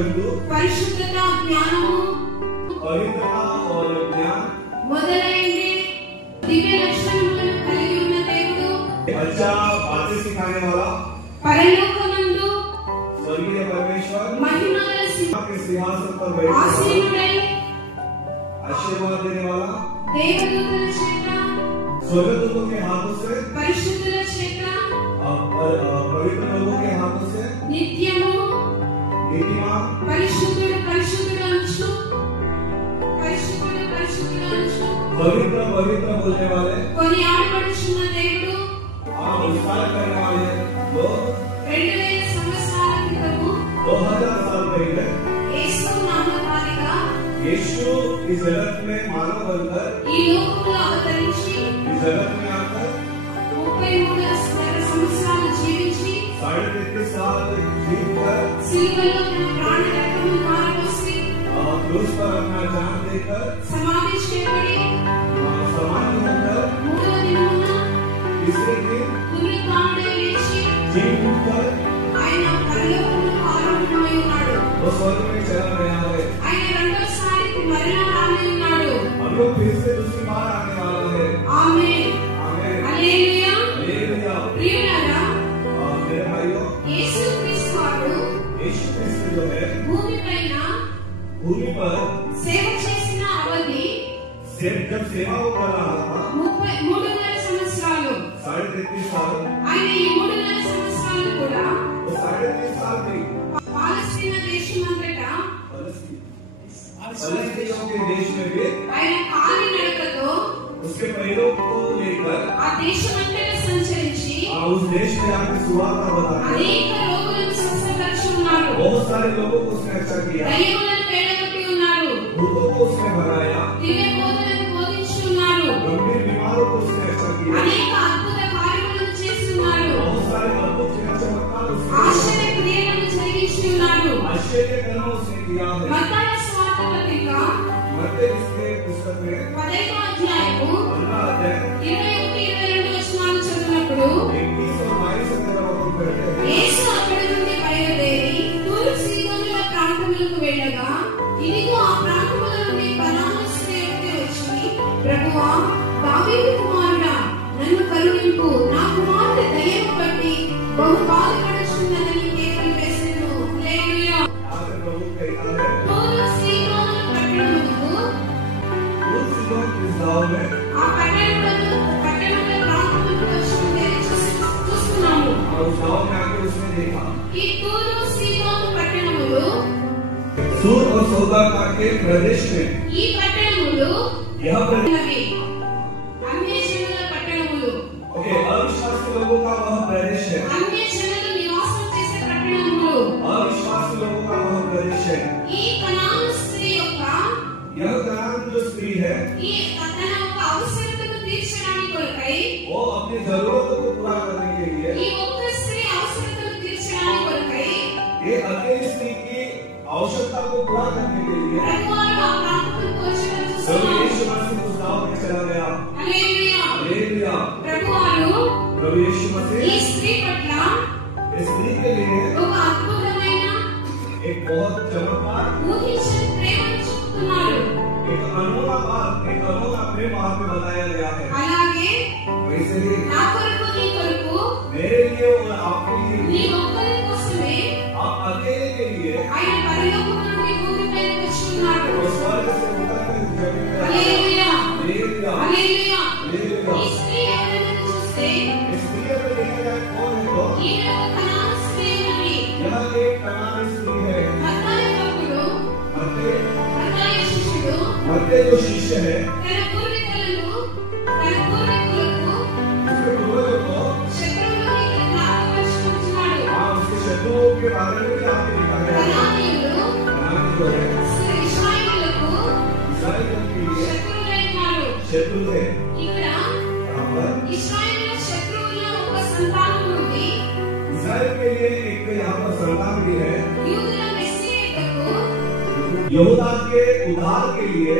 పరిశుద్ధత జ్ఞానము మొదలైన దివ్య లక్షణములను కలిగి ఉన్న దేవుడు अच्छा बातें सिखाने वाला పరలోకమందు स्वर्गीय परमेश्वर महिमागల सिंहासन पर बैठा ఆసీనుడై आशीर्वाद देने वाला దేవదూతల చేత स्वर्गदूतों के हाथों से పరిశుద్ధుల చేత पवित्र लोगों के हाथों से నిత్యము नीतिमान పరిశుద్ధుడు పరిశుద్ధుడు అంచు పరిశుద్ధుడు పరిశుద్ధుడు అంచు पवित्र पवित्र बोलने वाले కొని ఆడపడుచున్న దేవుడు नमस्कार करने वाले लोग 2000 సంవత్సరాల క్రితము 2000 साल पहले యేసు నామధారిగా यीशु इस जगत में मानव बनकर ఈ లోకంలో అవతరించి इस जगत में आकर 33 సంవత్సరాలు జీవించి 33 साल जीकर సిలువలో తన ప్రాణ రక్తము ధారపోసి क्रूस पर अपना जान देकर సమాధి చేయబడి समाधि होकर మూడవ దినమున तीसरे दिन పునరుత్థానుడై లేచి जी उठकर ఆయన పరలోకమునకు ఆరోహణమై ఉన్నాడు. वो स्वर्ग में चला गया है। ఆయన రెండోసారి మరలా రానున్నాడు. हम लोग फिर से दूसरी बार आने वाला है। ఆమేన్ आमीन। Hallelujah hallelujah. ప్రియులారా मेरे भाइयों యేసు క్రీస్తు వారు यीशु क्रिस्त जो है భూమిపైన भूमि पर సేవ చేసిన అవధి जब सेवा वो कर रहा था 3.5 సంవత్సరాలు. 33 साल ఆయన ఈ 3.5 సంవత్సరాలు కూడా वो 33 साल थी పాలస్తీనా దేశమంతటా फलस्तीनियों के देश में भी ఆయన కాలినడకతో उसके पैरों को लेकर ఆ దేశమంతటా సంచరించి उस देश में आकर सुवार्ता बताया। అనేక రోగులను స్వస్థపరిచి ఉన్నాడు. बहुत सारे लोगों को उसने अच्छा किया, దయ్యములను వెళ్ళగొట్టి ఉన్నాడు. भूतों को उसने भगाया, దివ్య బోధనను బోధించి ఉన్నాడు. गंभीर बीमारों को उसने अच्छा किया, అనేక అద్భుత కార్యములను చేసి ఉన్నాడు. बहुत सारे अद्भुत चमत्कार उसने ఆశ్చర్య క్రియలను జరిగించి ఉన్నాడు. आश्चर्य कर्म उसने किया है। మత్తయి సువార్త పత్రిక मत्ती इसके पुस्तक में 10వ అధ్యాయము 15 अध्याय 21-22 వచనాలు చదివినప్పుడు 21 और 22 अगर हम पढ़ते हैं, యేసు అక్కడి నుండి బయలుదేరి తూరు సీదోనుల ప్రాంతములకు వెళ్ళగా ఇదిగో ఆ ప్రాంతముల నుండి కనాను స్త్రీ వచ్చి ప్రభువా దావీదు కుమారుడా నన్ను కరుణింపు నా కుమార్తె దయ్యము పట్టి బహు బాధపడుచున్నదని కేకలు వేసెను. హల్లెలూయా. आकर प्रभु कहता है, తూరు సీదోనుల పట్టణమునకు उस सीदोन इस गांव में ఆ పట్టణముల ప్రాంతములకు వచ్చి చూస్తున్నాము. उस गांव में आकर उसने देखा ఈ తూరు సీదోను పట్టణములు सूर और सौदा के प्रदेश में ఈ పట్టణములు यह ఉన్నవి. అన్య జనుల పట్టణములు ओके अविश्वासी लोगों का वह प्रदेश है, అన్య జనులు నివాసం చేసే పట్టణములు. अविश्वासी लोगों का वह प्रदेश है। ఈ కనాను స్త్రీ యొక్క यह कनान जो स्त्री है ఈ తన యొక్క అవసరతను తీర్చడానికి కొరకై वो अपनी जरूरतों को पूरा करने के लिए ఈ ఒక్క స్త్రీ అవసరతను తీర్చడానికి కొరకై ये अकेली स्त्री की आवश्यकता को पूरा करने के लिए ప్రభువారు ఆ ప్రాంతమునకు వచ్చేటట్లు प्रभु చూస్తున్నాము. यीशु मसीह उस गांव में चला गया। హల్లెలూయా. हालेलुया। ప్రభువారు प्रभु यीशु ఈ मसीह స్త్రీ పట్ల इस स्त्री के लिए ఒక అద్భుతమైన एक बहुत चमत्कार, ఊహించని ప్రేమను చూపుతున్నారు. एक अनोखा बात, एक अनोखा प्रेम वहाँ पे बताया गया है। అలాగే वैसे ही నా కొరకు నీ కొరకు मेरे लिए और आपके నీ लिए, ఒక్కరి కోసమే आप अकेले के लिए ఆయన పరలోకం నుండి భూమిపైకి వచ్చి ఉన్నాడు. वो स्वर्ग से उतरकर इस जमीन पर आया। హల్లెలూయా. हालेलुया। హల్లెలూయా. हालेलुया। ఈ స్త్రీ ఎవరిని చూస్తే इस स्त्री को देखा जाए कौन है तो ఈమె ఒక కనాను స్త్రీ అని यह एक कनानी स्त्री है। మత్తయి భక్తుడు మత్తయి శిష్యుడు मत्ती जो शिष्य है తన పూర్వీకులకు उसके पूर्वजों को శత్రువులని జ్ఞాపకపరుచుకుంటున్నాడు. उसके शत्रुओं के बारे में भी आपको लिखा गया है। కనానీయులు कनानी जो है ఇశ్రాయేలీయులకు इस्राएल के लिए శత్రువులైనారు. शत्रु थे। ఇక్కడ यहाँ पर ఇశ్రాయేలు శత్రువుల ఒక సంతానం నుండి इस्राएल के लिए एक यहाँ पर संतान भी है। యూదుల మెస్సియాకు यहूदा के उद्धार के लिए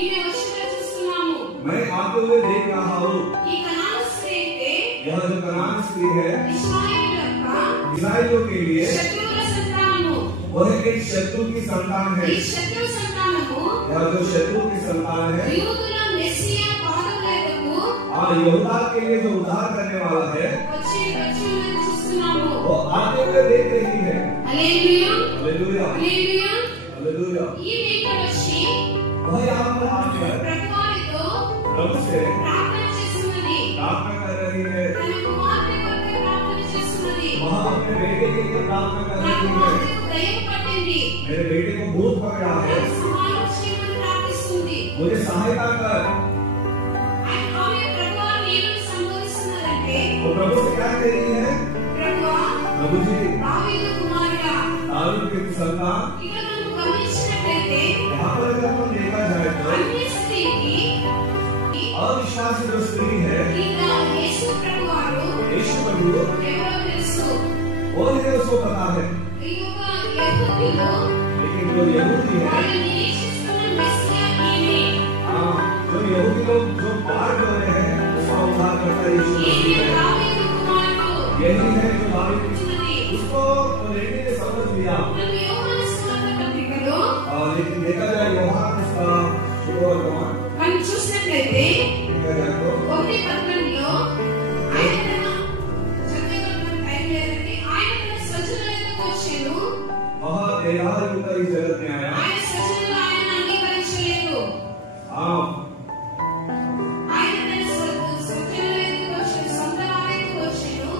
ఈమె వచ్చినట్లు చూస్తున్నాము. मैं आते हुए देख रहा हूँ। ఈ కనాను స్త్రీ అయితే यह जो कनान स्त्री है ఇశ్రాయేలు యొక్క इस्राएलियों के लिए శత్రువుల సంతానము. वो एक शत्रु की संतान है। ఈ శత్రు సంతానము या जो शत्रु की संतान है, యూదుల మెస్సియా పాదములకు यहूदा के लिए जो उद्धार करने वाला है, వచ్చి ఉన్నది చూస్తున్నాము। वो आते हुए देख रही है। Hallelujah hallelujah hallelujah. हालेलुया। ఈ మేక వచ్చి वह यहाँ पर आकर ప్రభువారితో प्रभु से ప్రార్థన చేస్తున్నది। प्रार्थना कर रही है। తన కుమార్తె కొరకు ప్రార్థన చేస్తున్నది। वह अपने बेटे के लिए प्रार्थना कर నా रही है। కుమార్తెకు దయ్యం పట్టింది, मेरे बेटे को भूत पकड़ा है, నాకు సహాయం చేయమని ప్రార్థిస్తుంది। मुझे सहायता कर। ఆమె ప్రభువారిని ఏమని సంబోధిస్తున్నదంటే, वो प्रभु से क्या कह रही है? ప్రభువా प्रभु जी, దావీదు కుమారుడా, दाऊद के संतान, ఇక్కడ మనం గమనించినట్లయితే यहाँ पर अगर हम देखा जाए तो అన్య స్త్రీకి अविश्वासी जो स्त्री है, ఇంకా యేసు ప్రభువారు यीशु प्रभु, ఎవరో తెలుసు। वो है उसको पता है। ఈ యొక్క యూదులు लेकिन जो यहूदी है, వాళ్ళు నిరీక్షిస్తున్న మెస్సియా ఈమె। जो यहूदी लोग जो बाढ़ हो रहे हैं, उसका उद्धार करता यीशु ఈమె मसीह है। దావీదు కుమారుడు यही है जो दाऊद ఉన్నది। उसको तो लेने ने समझ लिया। మనం యోహాను సువార్త పత్రికలో लेकिन देखा जाए यूहन्ना इसका शुभवर्तमान మనం చూసినట్లయితే देखा जाए तो 1:11లో ఆయన చదివేటప్పుడు టైం లేదండి, ఆయన తన స్వజనుల యొద్దకు వచ్చెను, वह देहधार होकर इस जगत में आया। ఆయన స్వజనులు ఆయనను అంగీకరించలేదు। हाँ, ఆయన తన స్వజనుల యొద్దకు వచ్చెను, సొంత వారి యొద్దకు వచ్చెను,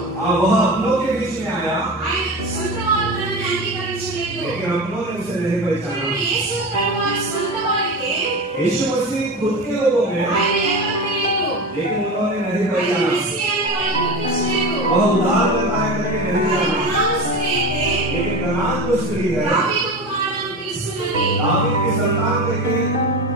वह अपनों के बीच में आया, ఆయన సొంత వారు తనని అంగీకరించలేదు। लेकिन अपनों ने उसे नहीं पहचाना। చూడండి, యేసు ప్రభువారి సొంత వారికే यीशु मसीह खुद के लोगों में, ఆయన ఎవరో తెలియదు, लेकिन उन्होंने नहीं ఆయన पहचाना। మెస్సియా అని వాళ్ళు గుర్తించలేదు। वह उद्धार करता है करके नहीं కానీ जाना। కనాను స్త్రీ అయితే लेकिन कनान जो स्त्री है, దావీదు కుమారుడు అని పిలుస్తున్నది। दाऊद की संतान करके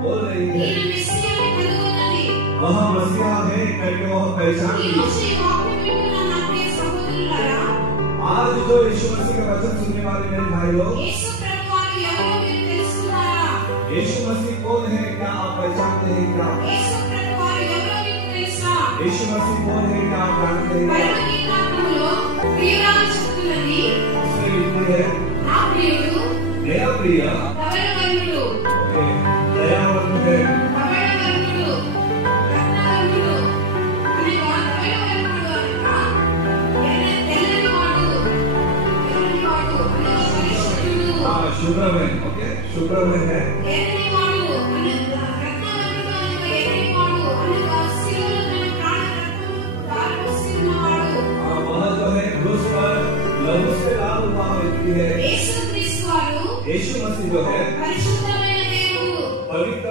बोल रही है, ఈయన మెస్సియాని కనుగొన్నది। वह मसीहा है करके वह पहचान ఈ ली। రోజు ఈ వాక్యం వింటున్న నా ప్రియ సహోదరులారా, आज जो यीशु मसीह का वचन सुनने वाले मेरे भाई लोग, యేసు ప్రభువారు ఎవరో మీరు తెలుసుకున్నారా? यीशु मसीह कौन है क्या आप पहचानते हैं क्या? యేసు ప్రభువారు ఎవరో మీకు తెలుసా? यीशु मसीह कौन है क्या आप जानते हैं क्या? భగవద్గీతాలో ప్రియురాలు చెప్తున్నది, उसने लिखी है, నా ప్రియుడు मेरा प्रिय ధవళవర్ణుడు, दयावंत है। ధవళవర్ణుడు, రత్నవర్ణుడు అనగా ధవళవర్ణుడు అనగా తెల్లనివాడు అనగా పరిశుద్ధుడు, हाँ, शुभ्रमय, ओके, शुभ्रमय है। ఎర్రనివాడు అనగా రత్నవర్ణుడు అనగా ఎర్రనివాడు అనగా శిలువలో తన ప్రాణరత్నము ధారపోసి ఉన్నవాడు। हाँ, वह जो है क्रूस पर लहू से लाल हुआ व्यक्ति है। యేసుక్రీస్తు వారు यीशु मसीह जो है పరిశుద్ధమైన దేవుడు, पवित्र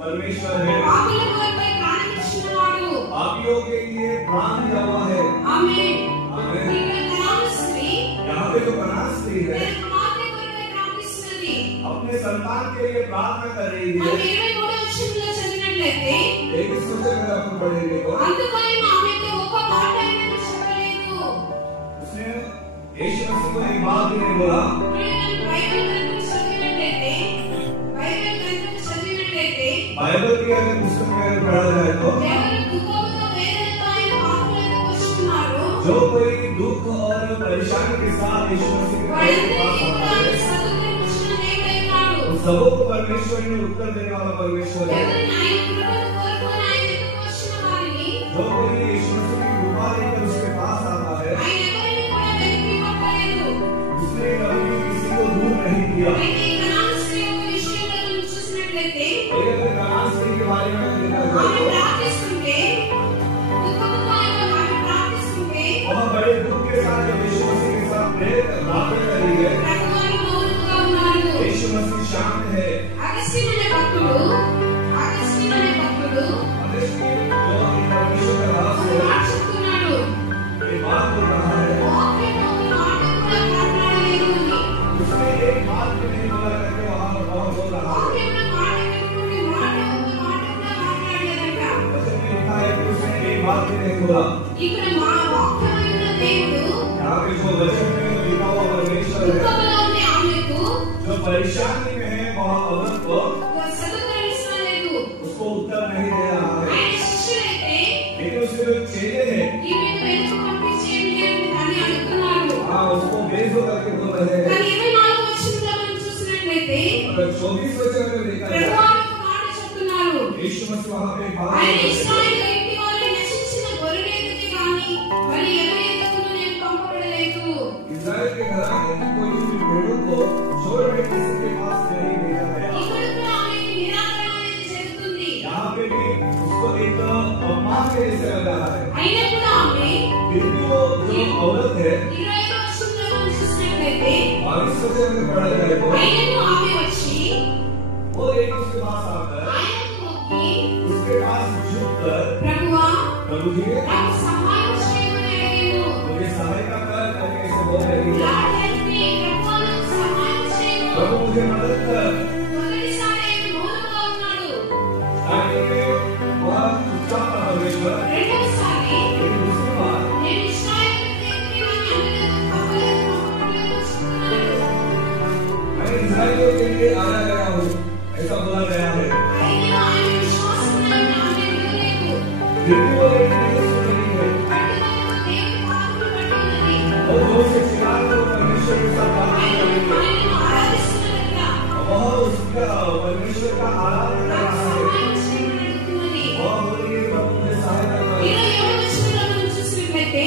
परमेश्वर है। పాపుల కొరకై ప్రాణం ఇచ్చినవాడు। पापियों के लिए प्राण दिया हुआ है। ఆమేన్। आमीन। ఇక్కడ కనాను స్త్రీ यहाँ पे जो कनान स्त्री है, తన కుమార్తె కొరకై ప్రార్థిస్తున్నది। अपने संतान के लिए प्रार्थना कर रही మనం है। 23వ వచనంలో చదివినట్లయితే, एक सोचे अगर अपन पढ़ेंगे तो అందుకని ఆమెతో ఒక్క మాట అయినా చెప్పలేదు। उसने यीशु मसीह को एक बात भी नहीं बोला। మనం బైబిల్ గ్రంథం చదివినట్లయితే बाइबल की अगर पुस्तक में अगर पढ़ा जाए तो ఎవరు దుఃఖంతో వేదనతో ఆయన పాపులను వస్తున్నారో जो कोई दुख और परेशानी के साथ यीशु मसीह के पास आता है, సదుద్దేశించిన దేవుడై ఉన్నాడు। उन सबों को परमेश्वर ने उत्तर देने वाला परमेश्वर है। ఎవరిని ఆయన కృపను కోరుకొని ఆయన ఎదురుకు వచ్చిన వారిని जो कोई यीशु मसीह की कृपा लेकर उसके पास आता है, ఆయన ఎవరిని కూడా వెతికి పట్టలేదు। उसने कभी भी किसी को दूर नहीं किया। అయితే ఈ కనాను స్త్రీ యొక్క విషయంలో మనం చూసినట్లయితే, लेकिन अगर कनान स्त्री के बारे में देखा ఆమె जाए तो ప్రార్థిస్తుంటే దుఃఖంతో ఆమె ప్రార్థిస్తుంటే वह बड़े दुख के साथ यीशु मसीह के साथ प्रार्थना कर रही है। ప్రభువారు మౌనంగా ఉన్నారు। यीशु मसीह शांत है। అగస్టిన్ అనే భక్తుడు जो परमेश्वर का दास है, మాట చెప్తున్నాడు, ये बात बोल रहा है। వాక్యంలో ఒక మాట కూడా మాట్లాడలేదు అని। उसने एक बात भी नहीं बोला करके वहाँ बोल रहा है। వాక్యంలో మాట పెట్టుకుని మాట ఒక మాట కూడా మాట్లాడలేదట। वचन में लिखा है कि उसने एक बात भी नहीं बोला। ఇక్కడ మా వాక్యమైన దేవుడు यहाँ पे जो वचन में लिखा हुआ परमेश्वर है, దుఃఖంలో ఉండే ఆమెకు जो परेशानी में है वह औरत को సదుకరించలేదు। उसको उत्तर नहीं दे रहा है। ఆయన శిష్యులైతే लेकिन उसके जो चेले हैं, ఈమెను వెనుక పంపించేయండి అని అడుగుతున్నారు। हाँ, उसको बेइज्जत करके बोल रहे हैं। కానీ 24వ వచనంలో अगर 24 वचन में देखा जाए ప్రభువారు ఒక మాట చెప్తున్నారు. यीशु मसीह वहां पे ఆయన ఇశ్రాయేలు ఇంటి వారి నశించిన గొర్రెల ఎదుటే గాని మరి ఎవరి ఎదుటను నేను పంపబడలేదు. इस्राएल के घराने की कोई भी भेड़ों को छोड़कर किसी के पास नहीं भेजा गया। ఇక్కడ కూడా ఆమెకి నిరాకరణ అనేది జరుగుతుంది. यहाँ पे भी उसको एक अपमान के जैसे लग रहा है। అయినా కూడా ఆమె फिर भी वो जो औरत है 20వ వచనంలో మనం చూసినట్లయితే 22 वचन में पढ़ा जाए तो ఆయనను ఆమె వచ్చి वो एक उसके पास आकर ఆయనకు మొక్కి उसके पास झुककर ప్రభువా प्रभु जी నాకు సహాయం చేయమని అడిగాను. मुझे सहायता कर करके ऐसे बोल रही है। లార్డ్ హెల్ప్ మీ, ప్రభువా నాకు సహాయం చేయము. प्रभु मुझे मदद कर। మొదటిసారి ఆయన మౌనంగా ఉన్నాడు. स्टार्टिंग में वह चुपचाप था परमेश्वर, రెండవసారి लेकिन दूसरी बार నేను ఇశ్రాయేలు ఎదుటే గాని అందరితో పంపబడలేదు చెప్తున్నాడు. मैं इस्राएलियों के लिए आया गया हूँ ऐसा बोला गया है। అయినా ఆయన విశ్వాసాన్ని ఆమె విడలేదు. फिर भी वो लेकिन नहीं सुन रही है। పట్టుదలతో దేవుని పాదములు పట్టి ఉన్నది. वो जोर से चिल्लाकर परमेश्वर के साथ बात कर रही है। ఆయనను ఆరాధిస్తున్నట్లుగా वह उसका परमेश्वर का आराधना कर నాకు रहा है। సహాయం చేయమని అడుగుతున్నది. वह बोल रही है प्रभु मुझे सहायता कर। 27వ వచనంలో మనం చూసినట్లయితే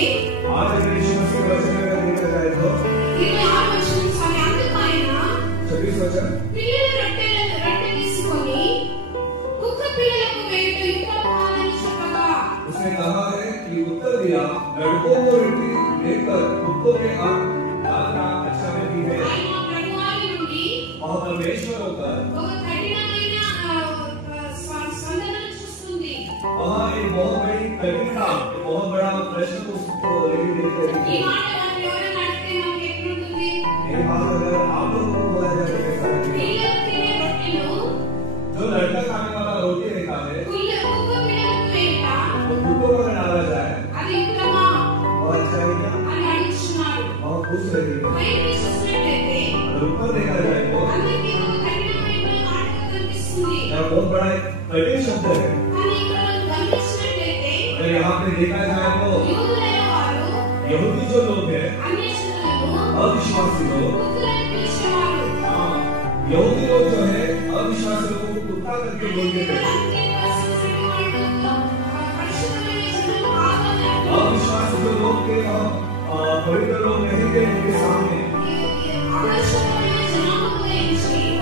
आज अगर यीशु मसीह के वचन में अगर देखा जाए तो 26వ వచనం సారి అందుకు ఆయన 26 वचन పిల్లల రొట్టె తీసుకొని కుక్క పిల్లలకు వేయుట యుక్తం కాదని చెప్పగా उसने कहा है कि उत्तर दिया लड़कों को रोटी लेकर कुत्तों के हाथ डालना अच्छा नहीं है। ఆయన ప్రభువారి నుండి वह परमेश्वर होकर ఒక కఠినమైన స్పందనను చూస్తుంది. वह एक बहुत बड़ी कठिनता एक बहुत बड़ा प्रश्न उसको लेके देख ఈ रही है। మాట మనం ఎవరైనా అడిగితే మనకి ఎట్లుంటుంది? ये बात अगर आप लोगों को बोला जाए तो कैसा लगेगा? పిల్లలు తినే రొట్టెను जो लड़का खाने वाला रोटी रहता है కుక్క పిల్లలకు వేయుట वो कुत्तों को अगर डाला जाए అది యుక్తమా वह अच्छा है क्या? అని అడుగుతున్నారు. वह खुश रहेगी। బైబిల్ చూసినట్లయితే अगर ऊपर देखा जाए तो అందరికీ ఒక కఠినమైన మాటగా కనిపిస్తుంది. यह बहुत बड़ा एक कठिन शब्द है। కానీ ఇక్కడ మనం గమనించినట్లయితే अगर यहाँ पे देखा जाए तो యూదులైన వారు यहूदी जो लोग हैं అన్యజనులను अविश्वासी लोग కుక్కలని పిలిచేవారు. यहूदी लोग जो है अविश्वासी लोगों को कुत्ता करके बोलते थे। अविश्वासी जो लोग थे पवित्र लोग नहीं थे उनके सामने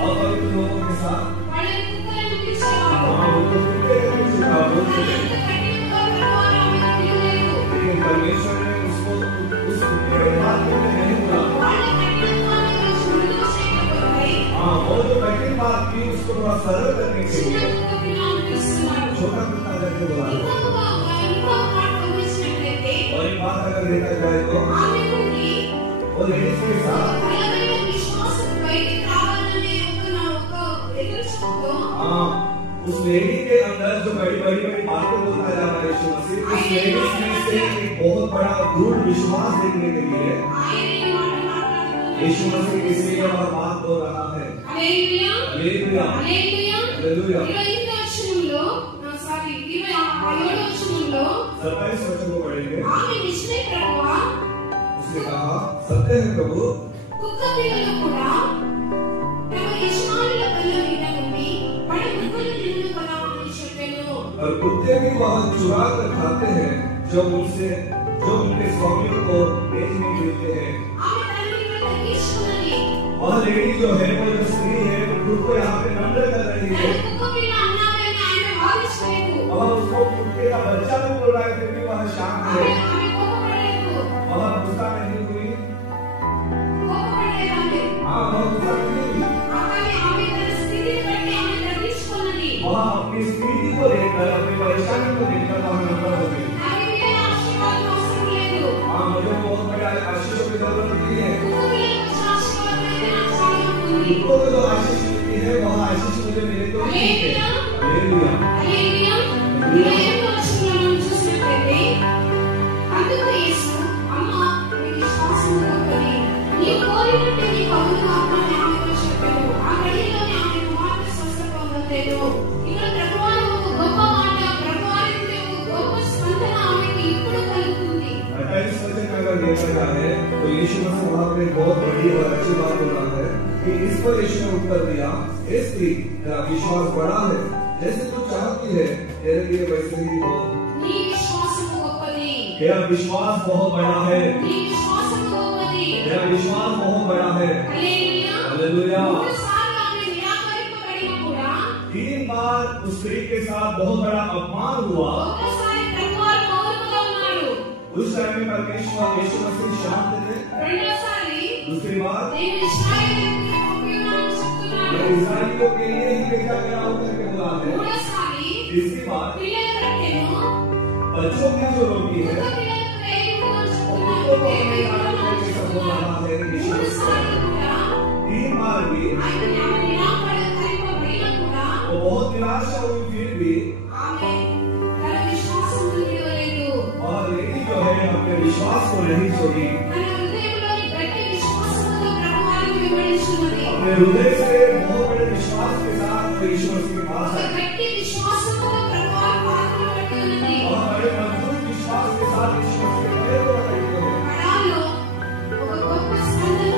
अपवित्र लोगों के साथ उनको कुत्ते करके बोलते थे। लेकिन परमेश्वर ने उसको उस कुत्ते के बात में नहीं बोला। वो जो कठिन बात थी उसको थोड़ा सरल करने के लिए छोटा कुत्ता करके बोला। और एक बात अगर देखा जाए तो वो लेडीज के साथ उस लेडी के अंदर जो बड़ी बड़ी बातें बोलता जा रहा है यीशु मसीह, उस लेडीज में से एक बहुत बड़ा दृढ़ विश्वास देखने के लिए यीशु मसीह इसलिए वह बात बोल रहा है। Hallelujah hallelujah. 27 वचन को पढ़ेंगे। उसने कहा सत्य है प्रभु కుక్క పిల్లలు కూడా తమ యజమానుల బల్ల మీద నుండి పడి కుక్కలు తిన్ను కదా అని చెప్పాను. और कुत्ते भी वह चुरा कर खाते हैं जो उनके स्वामियों को बेचने देते हैं। ఆమె తనని ఇక్కడ తగ్గించుకున్నది. वह लेडी जो है वो जो स्त्री है वो खुद को यहाँ पे नम्र कर रही है। తన కుక్క పిల్ల అన్నారని ఆయన వాదించలేదు. वह उसको कुत्ते का बच्चा भी बोल रहा है फिर भी वह शांत है। ఆమె కోపపడలేదు. वह गुस्सा नहीं हुई। కోపపడలేదండి. हाँ वह गुस्सा नहीं हुई। ఆమె తన స్థితిని బట్టి ఆమె తగ్గించుకున్నది. वह अपनी स्थिति को लेकर अपनी परेशानी को लेकर वह नम्र हो गई। ఆమె మీద ఆశీర్వాదం అవసరం లేదు. हाँ मुझे बहुत बड़ा आशीष की जरूरत नहीं है। కుక్క పిల్లలకు వచ్చిన ఆశీర్వాదం అయితే నాకు చాలా ఉంటుంది. कुत्तों को जो आशीष मिलती है वह आशीष मुझे मिले तो ठीक है। Hallelujah hallelujah. 27వ వచనంలో మనం చూసినట్లయితే అందుకు యేసు అమ్మ నీ విశ్వాసము గొప్పది. నీవు కోరినట్టే నీకు అవునుగా అని ఆమెతో చెప్పాడు. ఆ గడియలోనే ఆమె కుమార్తె స్వస్థపడలేదు. ఇక్కడ ప్రభువారి ఒక గొప్ప మాట, ప్రభువారి నుండి ఒక గొప్ప స్పందన ఆమెకి ఇప్పుడు కలుగుతుంది. 28 वचन में अगर देखा जाए तो यीशु मसीह वहाँ पे बहुत बड़ी और अच्छी बात बोल रहा है। कि इस पर यीशु ने उत्तर दिया, हे स्त्री, तेरा विश्वास बड़ा है, जैसे तू चाहती है तेरे लिए वैसे ही हो। నీ విశ్వాసము గొప్పది, तेरा विश्वास बहुत बड़ा है, నీ విశ్వాసము గొప్పది। तेरा विश्वास बहुत बड़ा है। హల్లెలూయా। हालेलुया। 3 సార్లు ఆమె నిరాకరింపబడినా కూడా 3 बार उस स्त्री के साथ बहुत बड़ा अपमान हुआ। ఒకసారి ప్రభువారు మౌనంగా ఉన్నాడు, उस टाइम में परमेश्वर यीशु मसीह शांत थे। రెండోసారి दूसरी बार నేను ఇశ్రాయేలుకి పంపినానని చెప్తున్నాడు, मैं इस्राएलियों के लिए ही भेजा गया हूं करके बोला है। మూడోసారి तीसरी बार పిల్లల రొట్టెను बच्चों की जो रोटी है కుక్క పిల్లలకు వేయకూడదని उनको చెప్తున్నాడు, तो हमें दान करके सब बोल रहा है यीशु మూడు मसीह। సార్లు కూడా 3 बार भी ఆయన నిరాకరింపబడినా కూడా वो बहुत निराशा हुई, फिर भी ఆమె తన విశ్వాసమును విడవలేదు, और लेडी जो है अपने विश्वास को नहीं छोड़ी। తన హృదయంలోని గట్టి విశ్వాసముతో ప్రభువారిని వెంబడించున్నది। अपने हृदय से बहुत बड़े विश्वास के साथ वो यीशु मसीह के पास ఒక आई గట్టి విశ్వాసముతో ప్రభువారి పాదములు పట్టి ఉన్నది। और बड़े मजबूत विश्वास के साथ यीशु मसीह के पैरों पर बैठे हैं। కణాల్లో ఒక గొప్ప స్పందన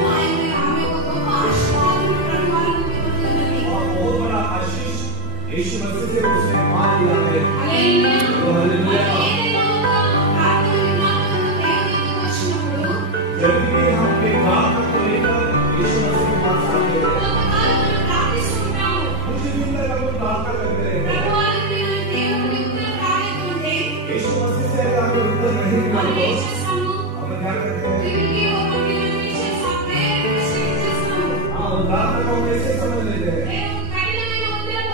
ఆమె ఒక గొప్ప ఆశీర్వాదం ప్రభువారిని పొందుతున్నది। और बहुत बड़ा आशीष यीशु मसीह से उसने पा लिया है। హల్లెలూయా। हालेलुया। ఏదైనా ఒక ప్రార్థన విన్నప్పుడు దేవుని దగ్గరికి వచ్చినప్పుడు जब भी हम एक प्रार्थना को लेकर यीशु मसीह के पास आते हैं, కొంతకాలం మనం ప్రార్థిస్తుంటాము, कुछ दिन तक हम लोग प्रार्थना करते हैं। ప్రభువారికి దేవుని ఉత్తరం రాలేకుంటే यीशु मसीह से अगर हमें उत्तर नहीं मिला మనం तो ఏం చేస్తాము? हम क्या करते हैं? దేవునికి ఒక వినతి చేసి ఆ ప్రేయర్ రిసీవ్ చేస్తాము। हाँ, उस प्रार्थना को हम ऐसे समझ लेते हैं। దేవుడు కఠినమైన ఉత్తరం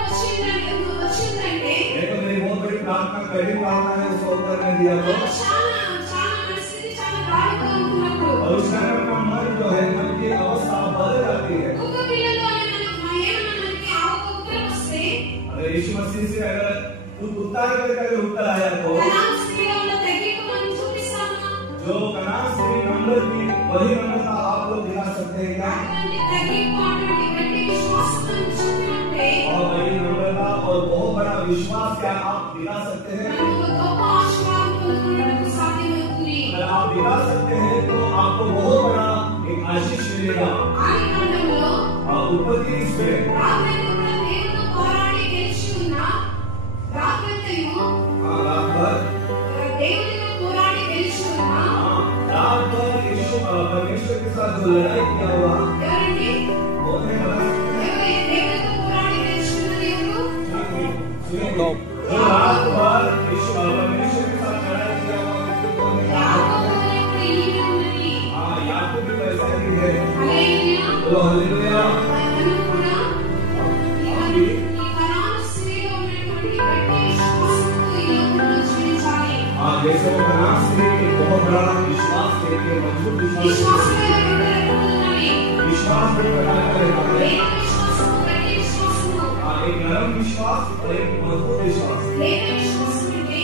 వచ్చిందంటే देखो मेरी बहुत बड़ी प्रार्थना कठिन प्रार्थना है, उसका उत्तर नहीं दिया तो చాలా చాలా పరిస్థితి చాలా దారుణంగా ఉంటున్నప్పుడు और उस टाइम अपना मन जो है, मन की अवस्था बदल जाती है। ఒక పిల్లలు అని మనం ఏమన్నానంటే ఆ ఒక ఉత్తరం వస్తే अगर यीशु मसीह से अगर उत्तर करके अगर उत्तर आया तो కనాన్ స్త్రీలలో తగ్గింపు మనం చూపిస్తామా? जो कनान स्त्री नंबर की वही नम्रता आप लोग दिखा सकते हैं क्या? అటువంటి తగ్గింపు అటువంటి గట్టి విశ్వాసం మనం చూపినప్పుడే और वही नम्रता और बहुत बड़ा विश्वास क्या आप दिखा सकते हैं? మనం ఒక గొప్ప ఆశీర్వాదం పొందుకోవడానికి సాధ్యమవుతుంది। अगर आप दिखा सकते हैं तो आपको बहुत बड़ा एक आशीष मिलेगा। ఆదికాండంలో उत्पत्ति इसमें రాత్రంతా కూడా దేవునితో పోరాడి గెలిచి ఉన్న రాత్రంతయు रात भर దేవునితో పోరాడి గెలిచి ఉన్న रात भर यीशु परमेश्वर के साथ जो लड़ाई किया हुआ ఎవరండి? वो है बता सकते ఎవరు దేవునితో పోరాడి గెలిచి ఉన్న దేవుడు? हैं? जो रात भर यीशु परमेश्वर के साथ लड़ाई किया हुआ व्यक्ति कौन है? యాకోబు అనే ఒక ఈమె ఉన్నది। हाँ, याकूब भी वैसा ही है। హల్లెలూయా। बोलो हालेलुया। మనం కూడా ఈ కనాను స్త్రీలో ఉన్నటువంటి గట్టి విశ్వాసంతో ఈ లోకంలో జీవించాలి। हाँ, जैसे वो कनान स्त्री एक बहुत बड़ा विश्वास लेके मजबूत विश्वास విశ్వాసంలో రెండు రకాలు ఉన్నాయి। विश्वास भी प्रकार का रहता है। లేక విశ్వాసము, గట్టి విశ్వాసము। हाँ, एक नरम विश्वास और एक मजबूत विश्वास। లేక విశ్వాసం అంటే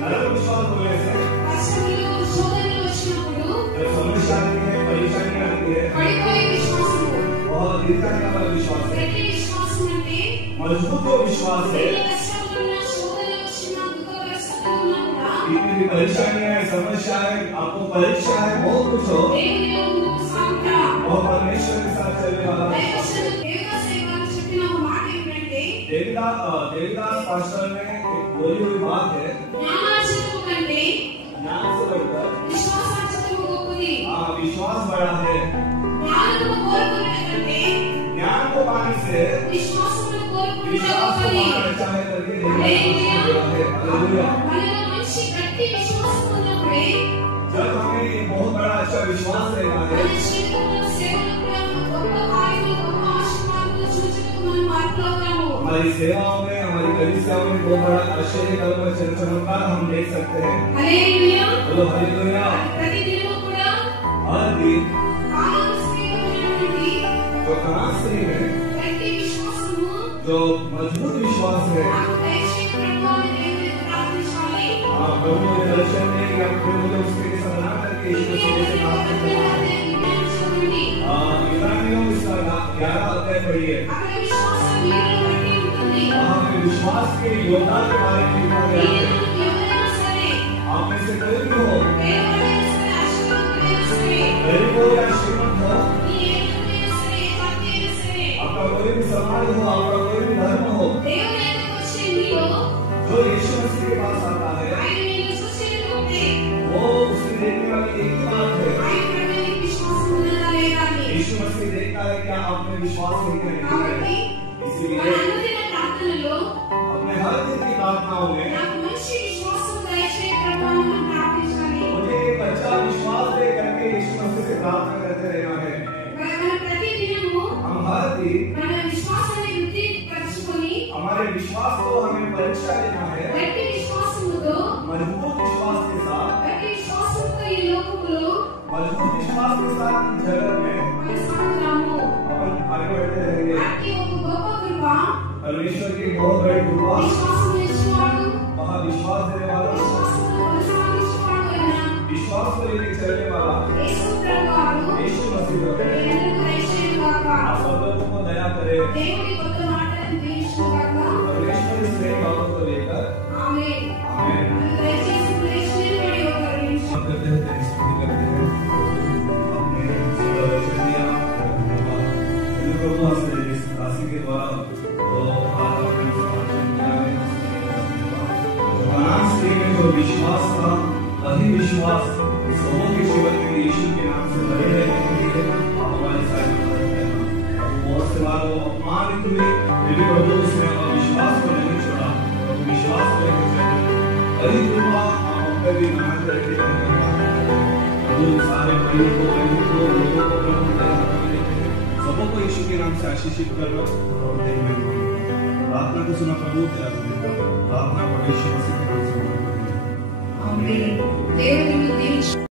नरम विश्वास बोलने से కష్టములు, శోధనలు వచ్చినప్పుడు जब समस्या आती है, परेशानी आती है పడిపోయే విశ్వాసము। और गिर जाने वाला विश्वास है। గట్టి విశ్వాసం అంటే मजबूत जो विश्वास है, ఎన్ని కష్టాలు ఉన్నా, శోధనలు వచ్చినా, దుఃఖ పరిస్థితులు ఉన్నా కూడా इतनी भी परेशानियां है, समस्या है, आपको परीक्षा है, बहुत कुछ हो దేవునిలో ముందుకు సాగుతా। और परमेश्वर के साथ चलने वाला దైవజనుడు దేవదాస్ అయ్య గారు చెప్పిన ఒక మాట ఏంటంటే देवदास पास्टर में एक बोली हुई बात है, జ్ఞానార్జనము కంటే ज्ञान से बढ़कर విశ్వాసార్జనము గొప్పది। विश्वास बड़ा है। జ్ఞానమును కోరుకునే కంటే ज्ञान को पाने से విశ్వాసమును కోరుకునే विश्वास को గొప్పది। पाना अच्छा है करके हालेलुया। మనలో మంచి గట్టి విశ్వాసం ఉన్నప్పుడే जब हमें एक बहुत बड़ा अच्छा विश्वास रहता है, మన జీవితంలో సేవలో కూడా గొప్ప కార్యములు, గొప్ప ఆశీర్వాదాలు చూచుటకు మనం అర్హులవుతాము। हमारी सेवाओं में, हमारी कलीसियाओं में बहुत बड़ा आश्चर्य कर्म चमत्कार हम देख सकते हैं। హల్లెలూయా। बोलो हालेलुया। ప్రతిదినము కూడా हर दिन కానాను స్త్రీలో ఉన్నటువంటి जो कनान स्त्री है, గట్టి విశ్వాసము जो मजबूत विश्वास है, నాకు దయచేసి ప్రభువా అని దేవునితో ప్రార్థించాలి। प्रभु ने दर्शन दे या फिर मुझे उसके सलाह करके यीशु मसीह से बात करते हैं। చూడండి, इब्रानियों इसका 11 अध्याय पढ़िए। అక్కడ విశ్వాసం వీరిలో బట్టి ఉంటుంది। वहाँ पे विश्वास के योद्धा के बारे में लिखा गया है। వీరు ఎవరైనా సరే, आप में से कोई भी हो, పేదవాడైనా సరే, అశక్తుడైనా సరే, गरीब हो या श्रीमंत हो, నీ ఏ విధమైనా సరే, देखने वाली एक ही बात है, ఆయన ప్రజలకి విశ్వాసం ఉందా లేదా అని. यीशु मसीह देखता है क्या आप में विश्वास है कि नहीं కాబట్టి है। మన इसलिए అనుదిన ప్రార్థనలో अपने हर दिन की प्रार्थनाओं में నాకు మంచి విశ్వాసం దయచేయి ప్రభువా అని ప్రార్థించాలి. मुझे एक अच्छा विश्वास दे करके यीशु मसीह से प्रार्थना करते रहना है। మన ప్రతి దినము हम हर दिन మన విశ్వాసాన్ని వృద్ధి పరచుకొని हमारे विश्वास को हमें परीक्षा लेना है। గట్టి విశ్వాసముతో मजबूत विश्वास के साथ, గట్టి విశ్వాసంతో ఈ లోకములో मजबूत विश्वास के साथ इस जगत में కొనసాగుదాము. अपन आगे बढ़ते रहेंगे। అట్టి ఒక గొప్ప కృప परमेश्वर की बहुत बड़ी कृपा, విశ్వాసం ఇచ్చేవాడు, महाविश्वास देने वाला, విశ్వాసంలో కొనసాగించేవాడు అయిన विश्वास को लेकर चलने वाला యేసు ప్రభువారు यीशु मसीह है। అందరికీ దయచేయును గాక. आप सब लोगों को दया करे। దేవుని కొత్త మాటలను దీవించును గాక. परमेश्वर इस नई बातों को लेकर ఆమేన్. आमीन। దయచేసి ప్లేస్ నిలబడి ఒక నిమిషం हम करते हैं, तेरी स्तुति करते हैं। आपने वचन दिया, इन प्रभु से इस दासी के द्वारा तो आप अपने वचन दिया है। तो अनाज में जो विश्वास था, वही विश्वास सबों के जीवन में यीशु के नाम से भरे रहने के लिए आप हमारे साथ मदद करना। बहुत से बार वो अपमानित हुए, लेकिन प्रभु उसने विश्वास को नहीं छोड़ा, विश्वास को लेकर चले। वही कृपा आप हम पे भी नाम करके प्रभु सारे भाइयों को, बहनों को, लोगों को प्रभु सबों को यीशु के नाम से आशीषित करो और देंगे। प्रार्थना को सुना प्रभु, प्रार्थना परमेश्वर से ఆమేన్. దేవుని